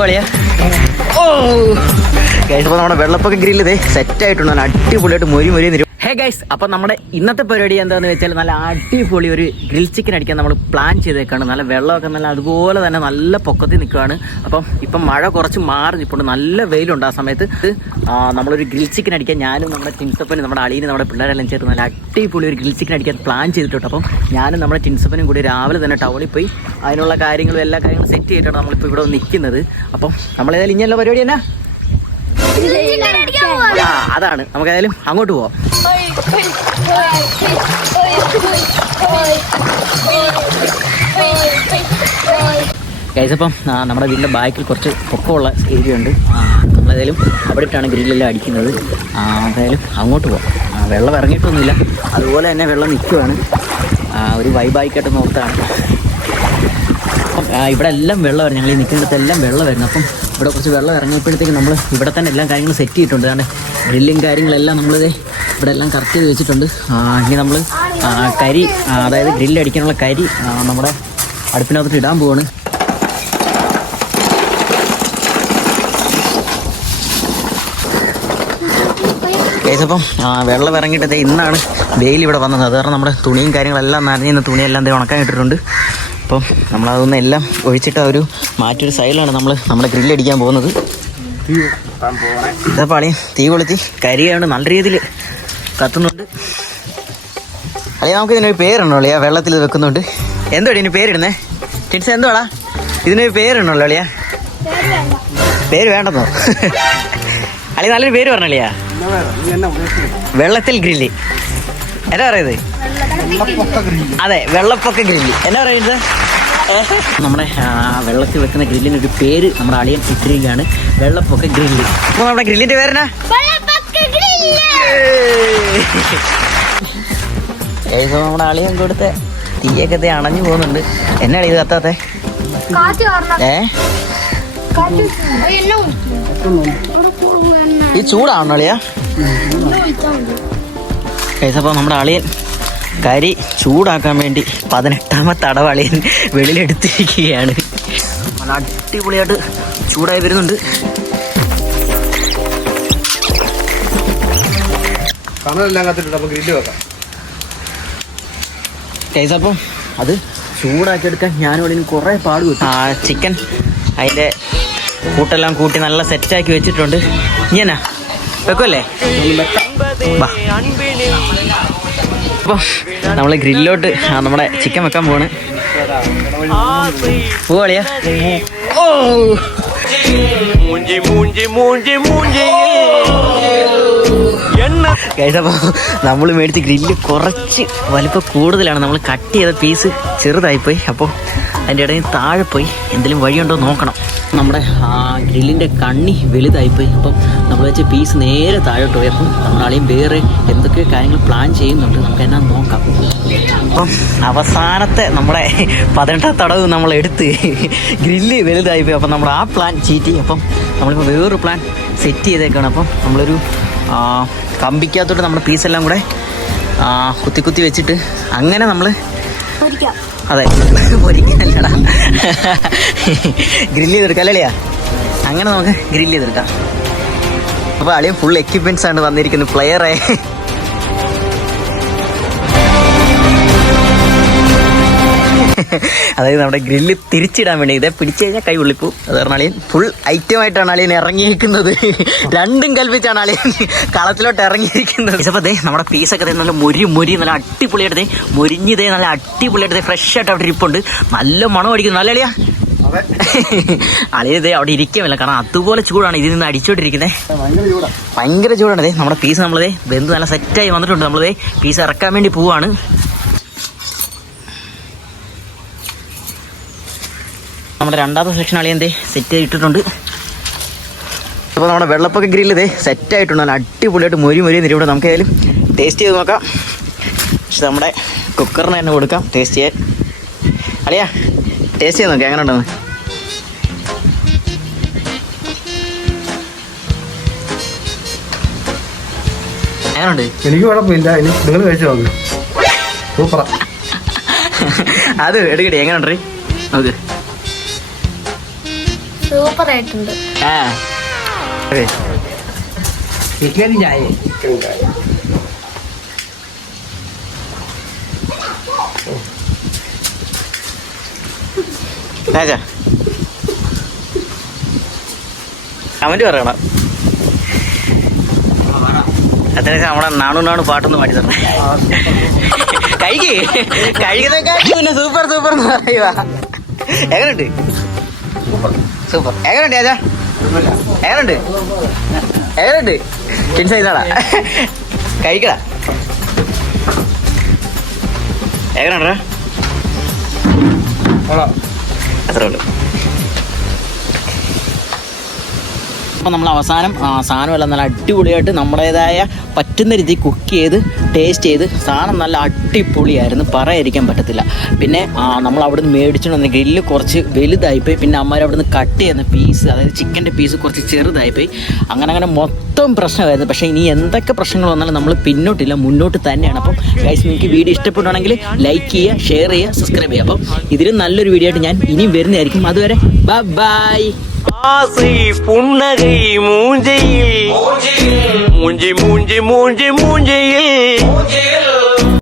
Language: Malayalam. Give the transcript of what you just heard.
പോളിയാ. ഓ ഗൈസ്, അപ്പോൾ നമ്മുടെ വെള്ളപ്പൊക്ക ഗ്രില്ല് ഇതേ സെറ്റായിട്ടുണ്ട്. നല്ല അടിപൊളിയായിട്ട് മൊരി നിരും. ഹേ ഗൈസ്, അപ്പോൾ നമ്മുടെ ഇന്നത്തെ പരിപാടി എന്താണെന്ന് വെച്ചാൽ നല്ല അടിപൊളി ഒരു ഗ്രിൽ ചിക്കൻ അടിക്കാൻ നമ്മൾ പ്ലാൻ ചെയ്തേക്കാണ്. നല്ല വെള്ളമൊക്കെ നല്ല അതുപോലെ തന്നെ നല്ല പൊക്കത്തിൽ നിൽക്കുകയാണ്. ഇപ്പം മഴ കുറച്ച് മാറി നിൽപ്പുണ്ട്, നല്ല വെയിലുണ്ട്. ആ സമയത്ത് നമ്മളൊരു ഗ്രിൽ ചിക്കൻ അടിക്കാൻ ഞാനും നമ്മുടെ ടിൻസപ്പനും നമ്മുടെ അളിയനും നമ്മുടെ പിള്ളേരെല്ലാം ചേർത്ത് നല്ല അടിപൊളി ഒരു ഗ്രിൽ ചിക്കൻ അടിക്കാൻ പ്ലാൻ ചെയ്തിട്ടുണ്ട്. അപ്പം ഞാനും നമ്മുടെ ടിൻസപ്പനും കൂടി രാവിലെ തന്നെ ടൗണിൽ പോയി അതിനുള്ള കാര്യങ്ങളും എല്ലാ കാര്യങ്ങളും സെറ്റ് ചെയ്തിട്ടാണ് നമ്മളിപ്പോൾ ഇവിടെ നിൽക്കുന്നത്. അപ്പം നമ്മളേതായാലും ഇനിയുള്ള പരിപാടി എന്നാ അതാണ്. നമുക്കേതായാലും അങ്ങോട്ട് പോവാം. ഗൈസ്, അപ്പം നമ്മുടെ വീടിൻ്റെ ബാക്കിൽ കുറച്ച് പൊക്കമുള്ള ഏരിയ ഉണ്ട്. നമ്മളേതായാലും അവിടെ ഇട്ടാണ് ഗ്രില്ലെല്ലാം അടിക്കുന്നത്. എന്തായാലും അങ്ങോട്ട് പോവാം. വെള്ളം ഇറങ്ങിയിട്ടൊന്നുമില്ല, അതുപോലെ തന്നെ വെള്ളം നിൽക്കുകയാണ്. ഒരു വൈബായിക്കട്ടെ നോർത്താണ്. അപ്പം ഇവിടെ എല്ലാം വെള്ളമായിരുന്നു. ഞങ്ങൾ ഈ നിൽക്കുന്നിടത്തെല്ലാം വെള്ളമായിരുന്നു. അപ്പം ഇവിടെ കുറച്ച് വെള്ളം ഇറങ്ങിയപ്പോഴത്തേക്ക് നമ്മൾ ഇവിടെ തന്നെ എല്ലാം കാര്യങ്ങളും സെറ്റ് ചെയ്തിട്ടുണ്ട്. കാരണം ഗ്രില്ലും കാര്യങ്ങളെല്ലാം നമ്മളിത് ഇവിടെ എല്ലാം കറക്റ്റ് ചെയ്ത് വെച്ചിട്ടുണ്ട്. ഇനി നമ്മൾ കരി, അതായത് ഗ്രില്ലടിക്കാനുള്ള കരി നമ്മുടെ അടുപ്പിനകത്തോട്ട് ഇടാൻ പോവാണ്. കേസപ്പം വെള്ളം ഇറങ്ങിയിട്ടത് ഇന്നാണ് വെയിൽ ഇവിടെ വന്നത്. അത് കാരണം നമ്മുടെ തുണിയും കാര്യങ്ങളെല്ലാം നനഞ്ഞ തുണിയെല്ലാം ഉണക്കാൻ ഇട്ടിട്ടുണ്ട്. അപ്പം നമ്മളതൊന്നും എല്ലാം ഒഴിച്ചിട്ട് ഒരു മാറ്റൊരു സൈഡിലാണ് നമ്മൾ നമ്മുടെ ഗ്രില്ലടിക്കാൻ പോകുന്നത്. ഇതപ്പോൾ അളിയും തീ കൊളുത്തി കരിയാണ് നല്ല രീതിയിൽ കത്തുന്നുണ്ട്. അളിയ, നമുക്ക് ഇതിനൊരു പേരുണ്ടോ അളിയ? വെള്ളത്തിൽ വെക്കുന്നുണ്ട്. എന്തോടി ഇതിന് പേരിടുന്നേ? ടിൻസ് എന്തോടാ ഇതിനൊരു പേരുണ്ടല്ലോ അളിയ? പേര് വേണ്ടെന്നോ? അളിയ നല്ലൊരു പേര് പറഞ്ഞളിയാ. വെള്ളത്തിൽ ഗ്രില്ല് എന്നാ പറയുന്നത്? അതെ, വെള്ളപ്പൊക്ക ഗ്രില്ല് എന്നാ പറയുന്നത്? നമ്മുടെ വെള്ളത്തിൽ വെക്കുന്ന ഗ്രില്ലിനൊരു പേര് നമ്മുടെ അളിയൻ ഇട്ടിരിക്കുകയാണ്, വെള്ളപ്പൊക്ക ഗ്രില്ല്. അപ്പോൾ നമ്മുടെ ഗ്രില്ലിന്റെ പേരെന്നാ? നമ്മുടെ അളിയൻ കൊടുത്ത തീയൊക്കെ അണഞ്ഞു പോകുന്നുണ്ട്. എന്നാണ് ഇത് കത്താത്തെ? ഈ ചൂടാണോ അളിയാ? അപ്പോൾ നമ്മുടെ അളിയൻ കരി ചൂടാക്കാൻ വേണ്ടി 18ാമത്തെ അടവ് അളിയൻ വെളിയിലെടുത്തിരിക്കുകയാണ്. നല്ല അടിപൊളിയായിട്ട് ചൂടായി വരുന്നുണ്ട്. അപ്പം അത് ചൂടാക്കിയെടുക്കാൻ ഞാനും അളിയനും കുറേ പാട് കിട്ടും. ചിക്കൻ അതിൻ്റെ കൂട്ടെല്ലാം കൂട്ടി നല്ല സെറ്റാക്കി വെച്ചിട്ടുണ്ട്. ഇങ്ങനെ വെക്കുമല്ലേ? അപ്പം നമ്മൾ ഗ്രില്ലോട്ട് നമ്മുടെ ചിക്കൻ വെക്കാൻ പോവാണ്. പോവാളിയാ. ഓ കഴിച്ചപ്പോൾ നമ്മൾ മേടിച്ച ഗ്രില്ല് കുറച്ച് വലിപ്പം കൂടുതലാണ്. നമ്മൾ കട്ട് ചെയ്ത പീസ് ചെറുതായിപ്പോയി. അപ്പോൾ അതിൻ്റെ ഇടയിൽ താഴെ പോയി എന്തെങ്കിലും വഴിയുണ്ടോ നോക്കണം. നമ്മുടെ ഗ്രില്ലിൻ്റെ കണ്ണി വലുതായിപ്പോയി. അപ്പം നമ്മൾ വെച്ച പീസ് നേരെ താഴോട്ട് പോയി. അപ്പം നമ്മളാളെയും വേറെ എന്തൊക്കെ കാര്യങ്ങൾ പ്ലാൻ ചെയ്യുന്നുണ്ട്, നമുക്ക് എന്നാ നോക്കാം. അപ്പം അവസാനത്തെ നമ്മുടെ 18ാമത്തെ അടവ് നമ്മൾ എടുത്ത് ഗ്രില്ല് വലുതായിപ്പോയി. അപ്പം നമ്മൾ ആ പ്ലാൻ ചീറ്റി. അപ്പം നമ്മളിപ്പോൾ വേറൊരു പ്ലാൻ സെറ്റ് ചെയ്തേക്കാണ്. അപ്പം നമ്മളൊരു കമ്പിക്കകത്തോട്ട് നമ്മുടെ പീസെല്ലാം കൂടെ കുത്തി വെച്ചിട്ട് അങ്ങനെ നമ്മൾ അതെ പൊരിക്കാനല്ലടാ ഗ്രില്ല് ചെയ്തെടുക്കാം അല്ലേയാ? അങ്ങനെ നമുക്ക് ഗ്രില്ല് ചെയ്തെടുക്കാം. അപ്പോൾ അളിയും ഫുൾ എക്യുപ്മെൻറ്റ്സ് ആണ് വന്നിരിക്കുന്നത്. പ്ലെയറെ അതായത് നമ്മുടെ ഗ്രില്ല് തിരിച്ചിടാൻ വേണ്ടി ഇതേ പിടിച്ചു കഴിഞ്ഞാൽ കൈ ഉള്ളിപ്പോവും. അത് കാരണം അളിയൻ ഫുൾ ഐറ്റമായിട്ടാണ് അളിയൻ ഇറങ്ങിയിരിക്കുന്നത്. രണ്ടും കൽപ്പിച്ചാണ് അളിയൻ കളത്തിലോട്ട് ഇറങ്ങിയിരിക്കുന്നത്. അപ്പോൾ ദേ നമ്മുടെ പീസൊക്കെ നല്ല മൊരി നല്ല അടിപൊളിയായിട്ട് മൊരിഞ്ഞതേ നല്ല അടിപൊളിയായിട്ട് ഫ്രഷ് ആയിട്ട് അവിടെ ഇരിപ്പുണ്ട്. നല്ല മണം അടിക്കുന്നു. നല്ല അളിയാ അളിയതേ അവിടെ ഇരിക്കുമില്ല, കാരണം അതുപോലെ ചൂടാണ് ഇതിൽ നിന്ന് അടിച്ചോണ്ടിരിക്കുന്നത്. ഭയങ്കര ചൂടാണ്. അതെ നമ്മുടെ പീസ് നമ്മളതേ വെന്ത് നല്ല സെറ്റായി വന്നിട്ടുണ്ട്. നമ്മളതേ പീസ് ഇറക്കാൻ വേണ്ടി പോവാണ്. നമ്മുടെ രണ്ടാമത്തെ സെക്ഷൻ അളിയന്തേ സെറ്റ് ചെയ്തിട്ടുണ്ട്. അപ്പോൾ നമ്മുടെ വെള്ളപ്പൊക്ക ഗ്രില്ല് ഇതേ സെറ്റായിട്ടുണ്ട്. നല്ല അടിപൊളിയായിട്ട് മൊരി നിരൂടെ നമുക്ക് ഏതായാലും ടേസ്റ്റ് ചെയ്ത് നോക്കാം. പക്ഷെ നമ്മുടെ കുക്കറിന് തന്നെ കൊടുക്കാം ടേസ്റ്റ് ചെയ്യാൻ. അളിയാ ടേസ്റ്റ് ചെയ്ത് നോക്കാം എങ്ങനെ ഉണ്ടെന്ന്. എങ്ങനെയുണ്ട്? എനിക്ക് കുഴപ്പമില്ല, നിങ്ങൾ കഴിച്ചു നോക്ക്. സൂപ്പറാ. അത് എടുക്കട്ടെ, എങ്ങനെയുണ്ട് നോക്ക്. സൂപ്പർ ആയിട്ടുണ്ട്. ചിക്കൻ ചായ കമന്റ് പറയണം. അത്രയും നമ്മളെ നാണു പാട്ടൊന്ന് പാടി തന്നെ കഴിക്കുന്നേക്കാട്ടി പിന്നെ സൂപ്പർ സൂപ്പർ എന്ന് പറയുക. എങ്ങനെയുണ്ട്? സൂപ്പർ. എങ്ങനെയുണ്ട് രാജാ? എങ്ങനെയുണ്ട് കിൻസ? ഇതാടാ കഴിക്കടാ. എങ്ങനെയുണ്ടാ? അത്രേ ഉള്ളു. അപ്പം നമ്മൾ അവസാനം സാധനമെല്ലാം നല്ല അടിപൊളിയായിട്ട് നമ്മുടേതായ പറ്റുന്ന രീതിയിൽ കുക്ക് ചെയ്ത് ടേസ്റ്റ് ചെയ്ത് സാധനം നല്ല അടിപൊളിയായിരുന്നു, പറയാതിരിക്കാൻ പറ്റത്തില്ല. പിന്നെ നമ്മൾ അവിടെ നിന്ന് മേടിച്ചുകൊണ്ട് വന്ന ഗ്രില്ല് കുറച്ച് വലുതായിപ്പോയി. പിന്നെ അമ്മമാർ അവിടെ നിന്ന് കട്ട് ചെയ്യുന്ന പീസ്, അതായത് ചിക്കൻ്റെ പീസ് കുറച്ച് ചെറുതായിപ്പോയി. അങ്ങനെ മൊത്തം പ്രശ്നമായിരുന്നു. പക്ഷേ ഇനി എന്തൊക്കെ പ്രശ്നങ്ങൾ വന്നാലും നമ്മൾ പിന്നോട്ടില്ല, മുന്നോട്ട് തന്നെയാണ്. അപ്പം ഗൈസ്, നിങ്ങൾക്ക് വീഡിയോ ഇഷ്ടപ്പെടുകയാണെങ്കിൽ ലൈക്ക് ചെയ്യുക, ഷെയർ ചെയ്യുക, സബ്സ്ക്രൈബ് ചെയ്യുക. അപ്പം ഇതിലും നല്ലൊരു വീഡിയോ ആയിട്ട് ഞാൻ ഇനിയും വരുന്നതായിരിക്കും. അതുവരെ ബൈ. ஆசை புன்னகை மூஞ்சையில் மூஞ்சி மூஞ்சி மூஞ்சி மூஞ்சியில்